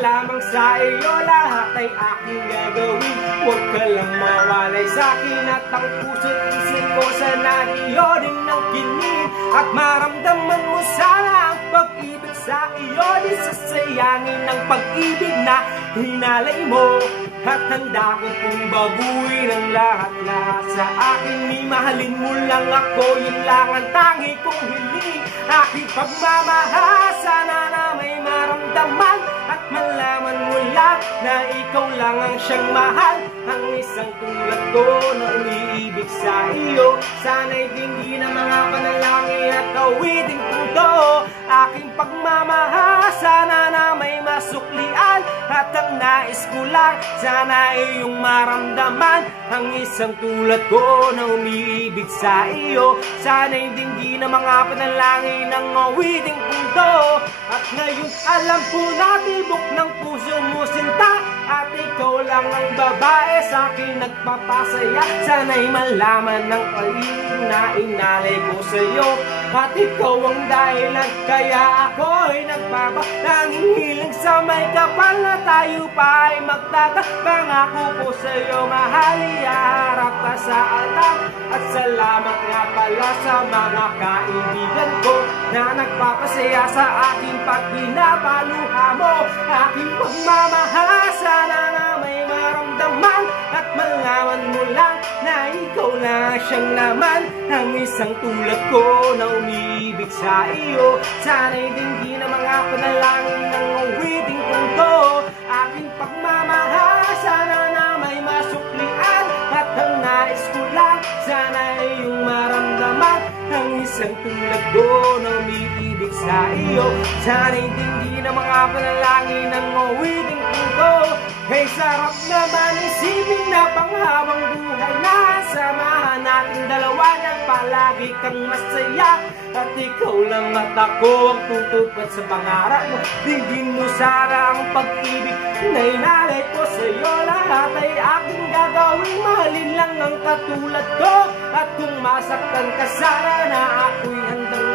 lamang sa iyo, lahat ay aking gagawin. Huwag ka lang mawalay sa'kin at ang puso't isip ko sana iyo din ang kinin. At maramdaman mo sana ang pag-ibig sa iyo, di sasayangin ang pag-ibig na hinalay mo. At handa ko kong baguhin ang lahat-lahat sa akin. Mahalin mo lang ako, yun lang ang tangi kong hiling. Aking pagmamahal, sana na may maramdaman at malaman mo lang na ikaw lang ang siyang mahal. Ang isang tulad ko na umiibig sa iyo, sana'y tingin ang mga panalangin at awitin ko to. Aking pagmamahal, sana na may masuklian at ang nais ko lang, sana iyong maramdaman. Ang isang tulad ko na umiibig sa iyo, sana'y tingin ang mga panalangin ng awitin ko to. At ngayon alam ko na tibok ng puso mo sinta, at ikaw lang ang babae sa akin nagpapasaya. Sana'y malaman ng pag-ibig na inalay ko sa'yo, at ikaw ang dahilan kaya ako'y nangingiling sa may kapal na tayo pa ay magtagal. Pangako ko sa'yo mahal, iharap ka sa altar. At salamat nga pala sa mga kaibigan ko na nagpapasaya sa akin pag binabaluha mo. Aking pagmamahal, sana na may maramdaman at malaman mo lang na ikaw lang siyang naman. Ang isang tulad ko na umiibig sa iyo, sana'y dinggin ang mga panalangin ng awiting kong to. Aking pagmamahal, sana na may masuklian at ang nais ko lang, sana iyong maramdaman. Ang isang tulad ko na umiibig sa iyo, sana'y dinggin ang mga panalangin ng awiting kong to. Hey, sarap naman isipin na panghabang buhay na samahan natin dalawa nang palagi kang masaya. At ikaw lang at ako ang tutupad sa pangarap mo. Dinggin mo sana ang pag-ibig na inalay ko sa'yo. Lahat ay aking gagawin, mahalin lang ang katulad ko. At kung masaktan ka sana na ako'y handang